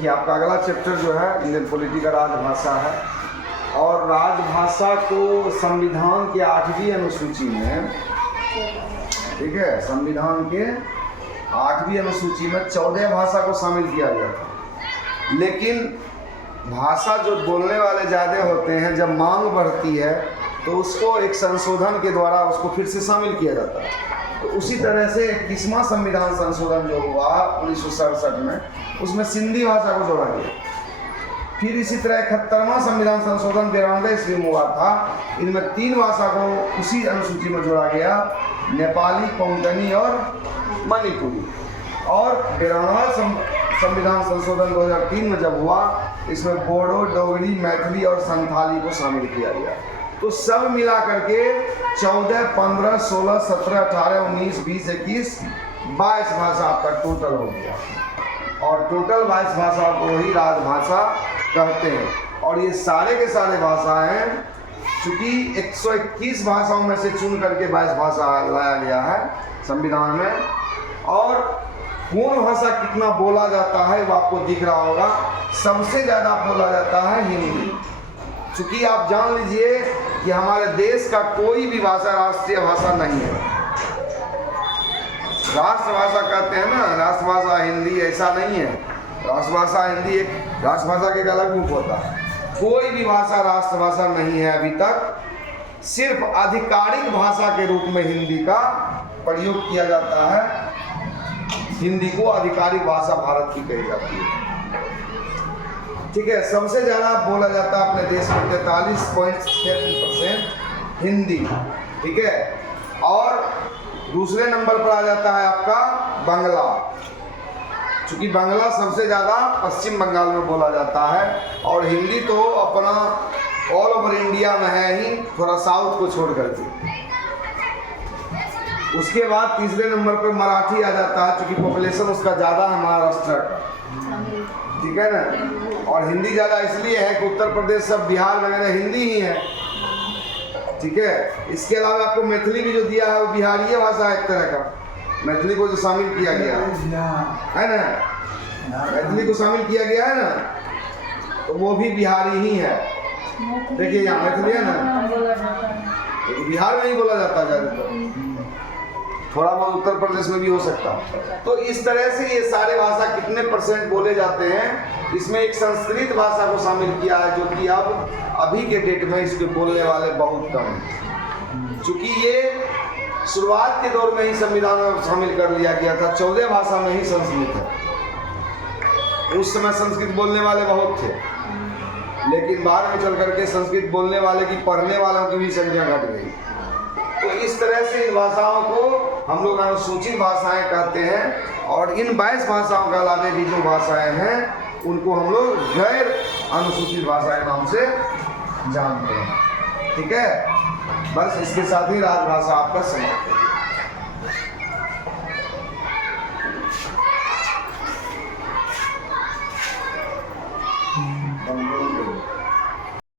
देखिए आपका अगला चैप्टर जो है इंडियन पॉलिटी का राजभाषा है, और राजभाषा को संविधान के 8वीं अनुसूची में, ठीक है, संविधान के 8वीं अनुसूची में 14 भाषा को शामिल किया गया था। लेकिन भाषा जो बोलने वाले ज़्यादा होते हैं, जब मांग बढ़ती है तो उसको एक संशोधन के द्वारा उसको फिर से शामिल किया जाता है। तो उसी तरह से 21वां संविधान संशोधन जो हुआ 1967 में, उसमें सिंधी भाषा को जोड़ा गया। फिर इसी तरह 71वां संविधान संशोधन 92 ईस्वी में हुआ था, इनमें 3 भाषा को उसी अनुसूची में जोड़ा गया, नेपाली, कोंकणी और मणिपुरी। और 92वां संविधान संशोधन 2003 में जब हुआ, इसमें बोडो, डोगरी, मैथिली और संथाली को शामिल किया गया। तो सब मिला करके 14, 15, 16, 17, 18, 19, 20, 21, 22 भाषा आपका टोटल हो गया। और टोटल 22 भाषा को ही राजभाषा कहते हैं। और ये सारे के सारे भाषाएं, चूँकि 121 भाषाओं में से चुन करके 22 भाषा लाया गया है संविधान में। और कौन भाषा कितना बोला जाता है वो आपको दिख रहा होगा। सबसे ज़्यादा बोला जाता है हिंदी। चूँकि आप जान लीजिए कि हमारे देश का कोई भी भाषा राष्ट्रीय भाषा नहीं है। राष्ट्रभाषा कहते हैं ना, राष्ट्रभाषा हिंदी, ऐसा नहीं है। राष्ट्रभाषा हिंदी एक राष्ट्रभाषा के एक अलग रूप होता है। कोई भी भाषा राष्ट्रभाषा नहीं है अभी तक। सिर्फ आधिकारिक भाषा के रूप में हिंदी का प्रयोग किया जाता है। हिंदी को आधिकारिक भाषा भारत की कही जाती है, ठीक है। सबसे ज़्यादा बोला जाता है अपने देश में 43.7% हिंदी, ठीक है। और दूसरे नंबर पर आ जाता है आपका बांग्ला, चूँकि बांग्ला सबसे ज़्यादा पश्चिम बंगाल में बोला जाता है। और हिंदी तो अपना ऑल ओवर इंडिया में है ही, थोड़ा साउथ को छोड़ करके। उसके बाद तीसरे नंबर पर मराठी आ जाता है, चूँकि पॉपुलेशन उसका ज़्यादा है महाराष्ट्र का, ठीक है ना। और हिंदी ज़्यादा इसलिए है कि उत्तर प्रदेश, सब बिहार वगैरह हिंदी ही है, ठीक है। इसके अलावा आपको मैथिली भी जो दिया है वो बिहारी भाषा है एक तरह का। मैथिली को जो शामिल किया गया है ना, मैथिली को शामिल किया गया है ना, तो वो भी बिहारी ही है। देखिए यहाँ मैथिली है ना, तो बिहार में ही बोला जाता है ज़्यादातर, थोड़ा बहुत उत्तर प्रदेश में भी हो सकता है। तो इस तरह से ये सारे भाषा कितने % बोले जाते हैं। इसमें एक संस्कृत भाषा को शामिल किया है, जो कि अब अभी के डेट में इसके बोलने वाले बहुत कम हैं। चूँकि ये शुरुआत के दौर में ही संविधान में शामिल कर लिया गया था, 14 भाषा में ही संस्कृत है। उस समय संस्कृत बोलने वाले बहुत थे, लेकिन बाद में चल करके संस्कृत बोलने वाले की, पढ़ने वालों की भी संख्या घट गई। तो इस तरह से इन भाषाओं को हम लोग अनुसूचित भाषाएं कहते हैं। और इन 22 भाषाओं के अलावा भी जो भाषाएं हैं उनको हम लोग गैर अनुसूचित भाषाएं नाम से जानते हैं, ठीक है। बस इसके साथ ही राजभाषा आपका समाप्त है।